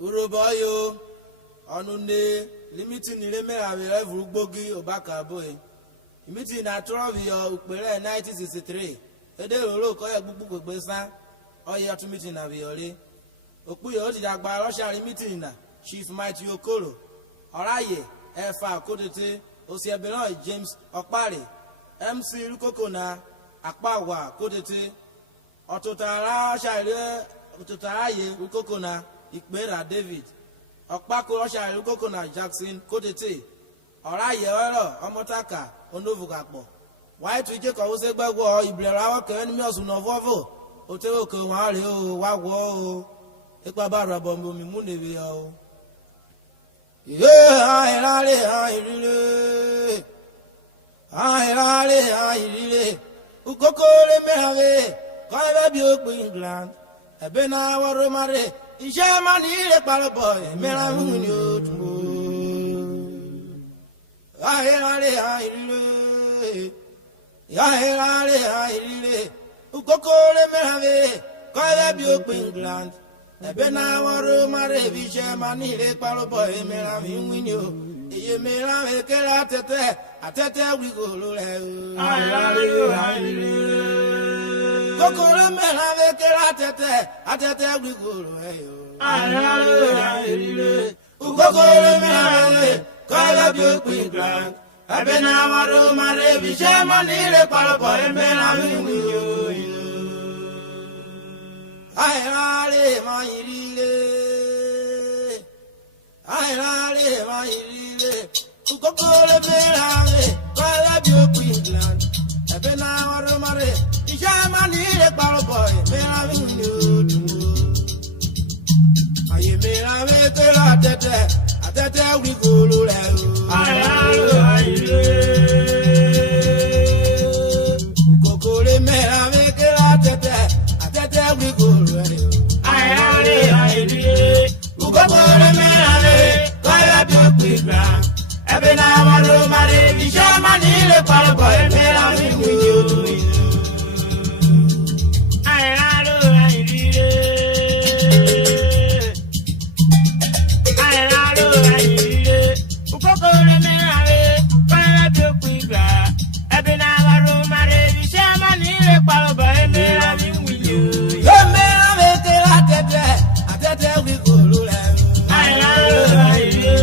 Urhobo onune limiting ile mera vurugbogi obaka boy. Meeting na Trovio upere 1963. Ede roro ko ye gbugbu gbegbe san. Oye to meeting na viole. Okuyo ti dagba Russia meeting na Chief Mighty Okoro. Oraye Efa Kodete Osiebelo James Okpare. MC Rukokona Akpawa Kodete. Ototara Shire Ototaraye Rukokona Ikbera David. Okpako Russia Rukokona Jackson Kodete. Oraye Oro Omotaka Onovugapo. Why to take a wose bagwo Ibrera can meals no vovo. Oteko wale o wago. Equabara bombo mimunevio. Yeah, I really. Ukokore mehave. Kaya bio England. Ebena waromare. Ishamani le palaboy. Meramunio tumo. I really. Ukokore mehave. Kaya bio England. Ebena waromare. Ishamani le palaboy. Meramunio. Ye me la vekela atete we go lo le. Kokore me la vekela atete we go lo le. Kokore me la ve kala bio kwinglan. Abena waro mare bishema ni le palo me la winyo. Ayale maile. Ukokole belave, kala bio Queensland. Ebena waromare, ijama ni le paloboy, mera vinyo tumo. Aye mera vekela atete we go lo le. Ukokole mera vekela atete we go lo le. Ukokole mera ve, kala bio Queensland. Ebena waro mare bijama ni le palobo emera winyo. Ayalo ayire. Ukoko le mera we para bio kwinga. Ebena waro mare bijama ni le palobo emera winyo. Emera we tete atete we go lo le. Ayalo ayire.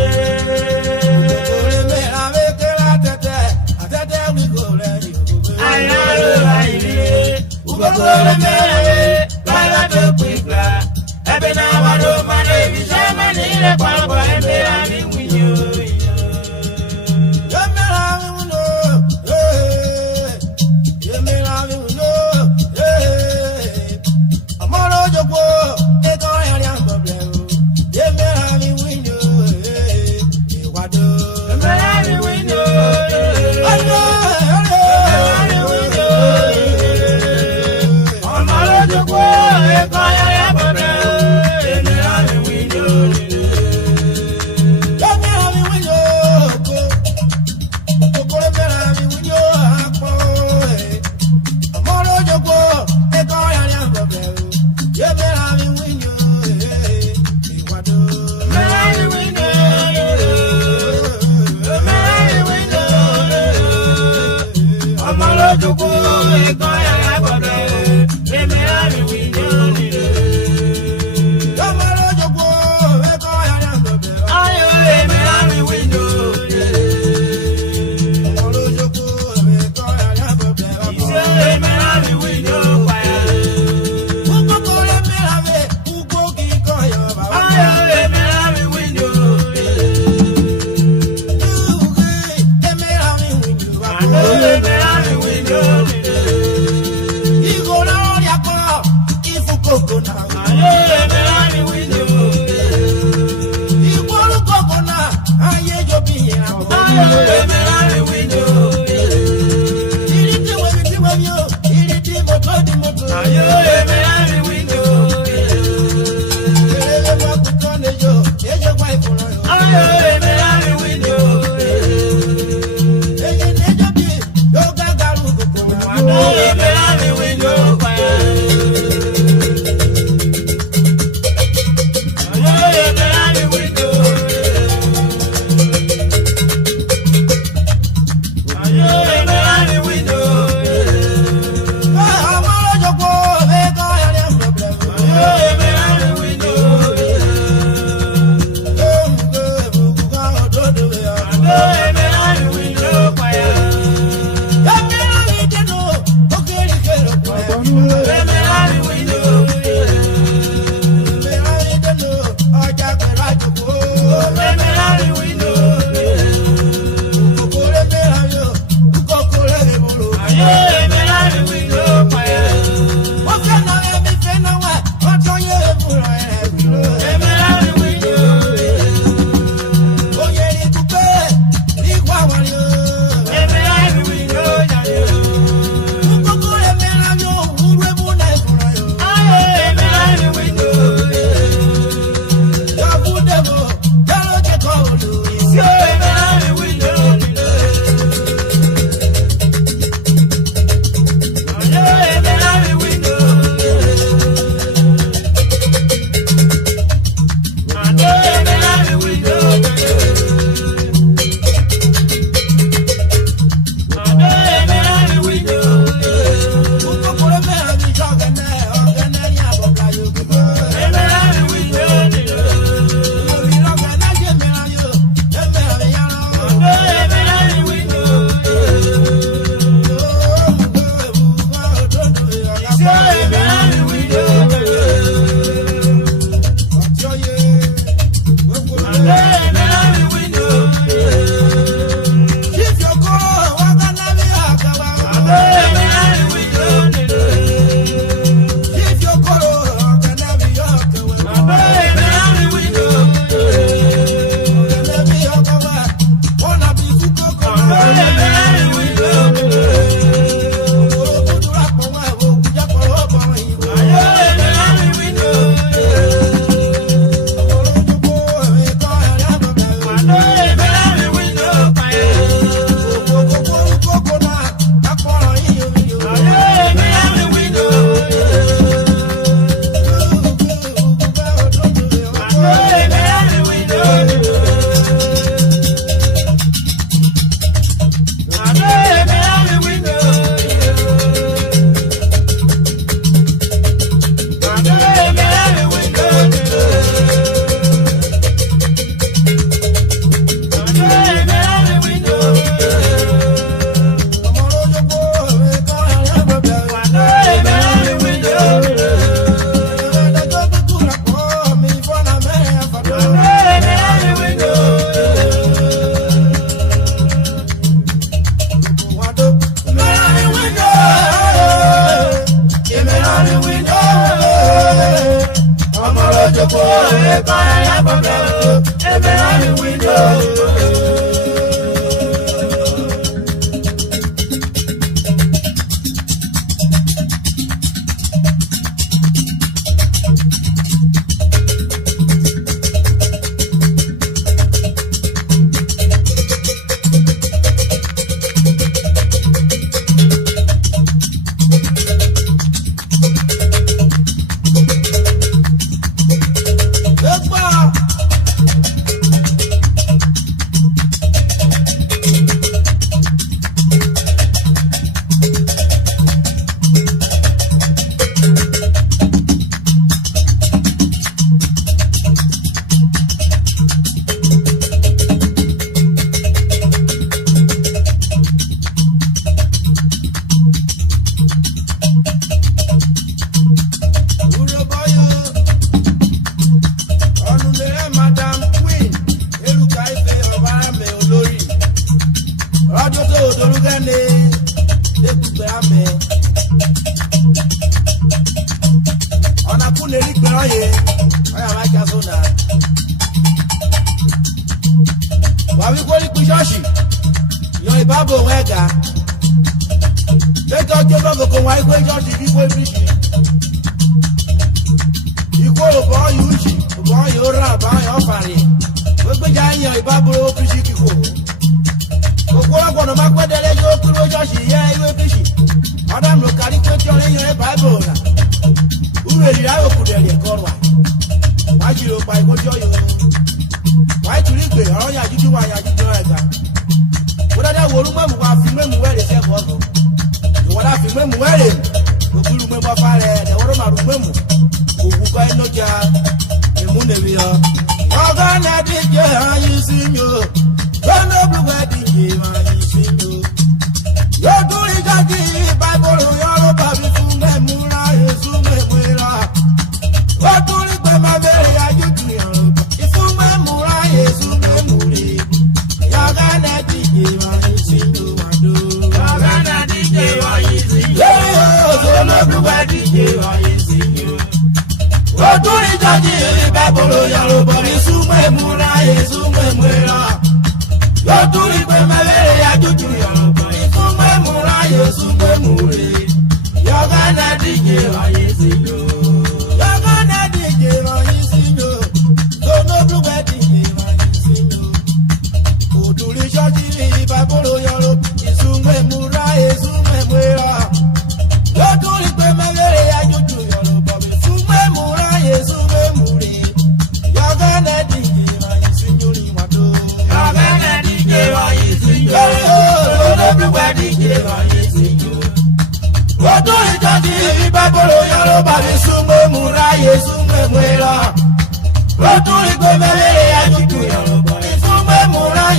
Ukokole mele, kala bekwigla. Ebena waro mane bijama ni le palobo emera mi winyo. Yemera mi winyo, amoro jogbo, eko yanya mboble. Yemera mi winyo, iwado. Yemera mi winyo,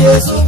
Yesu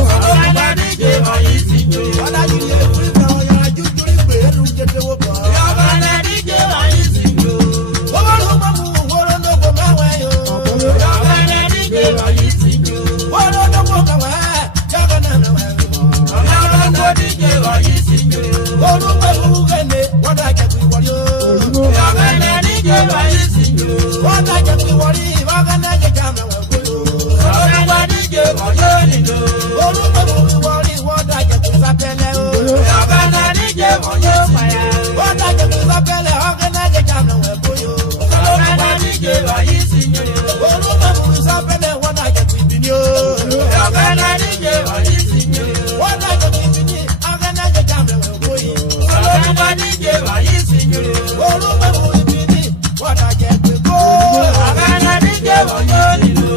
Ọ̀gẹ́nẹ̀ díje ọ̀yí sí jò. Ọ̀dájú ni èkúrí kan ọ̀yà ajújúrí pé ẹrù jẹjẹ wò bọ̀. Ọ̀gẹ́nẹ̀ díje ọ̀yí sí jò. Owó ló mọ̀ mú wóró lóko máwẹ̀ yó. Ọ̀gẹ́nẹ̀ díje ọ̀yí sí jò. Wóró lóko kàwé jágọ̀ náà nà wẹ̀ fi mọ̀. Ọ̀gẹ́nẹ̀ díje ọ̀yí sí jò. Olùgbé Ughene wọ́n dá jẹ́ pé wọ́n yó. Ọ̀gẹ́nẹ̀ díje ọ̀yí sí jò. Wọ́n dá jẹ́ pé wọ́n rí Ughene jẹjẹ àmà wẹ̀ kó yó. Ọ̀gẹ́nẹ̀ díje ọ̀yí nílò. Olùgbé wọ́n rí wọ́n dá jẹ́ pé sápẹ́lẹ̀ o. Ọ̀gẹ́nẹ̀ díje ọ̀yí pàyà. Wọ́n dá jẹ́ pé sápẹ́lẹ̀ Ughene jẹjẹ àmà wẹ̀ kó yó. Ọ̀gẹ́nẹ̀ díje ọ̀yí sí jò. Olùgbé sápẹ́lẹ̀ wọ́n dá jẹ́ pé ibi ni o. Ọ̀gẹ́nẹ̀ díje ọ̀yí sí jò. Wọ́n dá jẹ́ pé ibi ni Ughene jẹjẹ àmà wẹ̀ kó yó. Ọ̀gẹ́nẹ̀ díje ọ̀yí sí jò. Olùgbé ibi ni wọ́n dá jẹ́ pé kó. Ọ̀gẹ́nẹ̀ díje ọ̀yí nílò.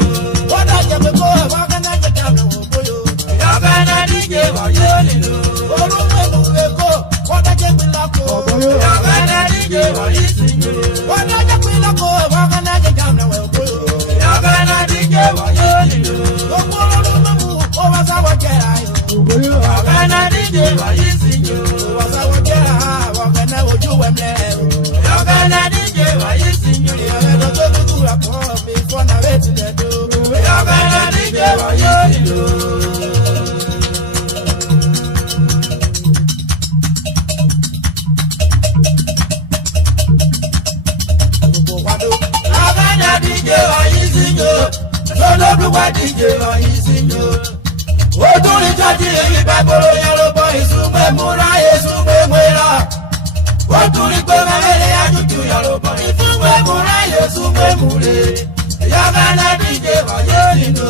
Wọ́n dá jẹ́ pé kó Ughene jẹjẹ àmà wẹ̀ kó yó. Ọ̀gẹ́nẹ̀ díje ọ̀yí nílò. Olùgbé kó wọ́n dá jẹ́ pé lákò. Ọ̀gẹ́nẹ̀ díje ọ̀yí sí jò. Wọ́n dá jẹ́ pé lákò Ughene jẹjẹ àmà wẹ̀ kó yó. Ọ̀gẹ́nẹ̀ díje ọ̀yí nílò. Gbogbo olùgbé ó wá sáwọ́ jẹ́ra yó. Ọ̀gẹ́nẹ̀ díje ọ̀yí sí jò. Ó wá sáwọ́ jẹ́ra Ughene ojú wẹ̀mlẹ̀ o. Ọ̀gẹ́nẹ̀ díje ọ̀yí sí jò. Ìyàwó tó dúdú rà kọ́ mi fọ́nà rẹ̀ tilẹ̀ dó. Ọ̀gẹ́nẹ̀ díje ọ̀yí nílò. Gbogbo wa ló. Ọ̀gẹ́nẹ̀ díje ọ̀yí sí jò. Lọ́lọ́dúnwá díje ọ̀yí sí jò. Ó tún ní jọ́jú èyí bá gbòòrò Yorùbá ìsúnpé múra ìsúnpé múra. Ó tún ní pé mẹ́lẹ́lẹ́ ajújú Yorùbá ìsúnpé múra ìsúnpé múre. Ọ̀gẹ́nẹ̀ díje ọ̀yí nílò.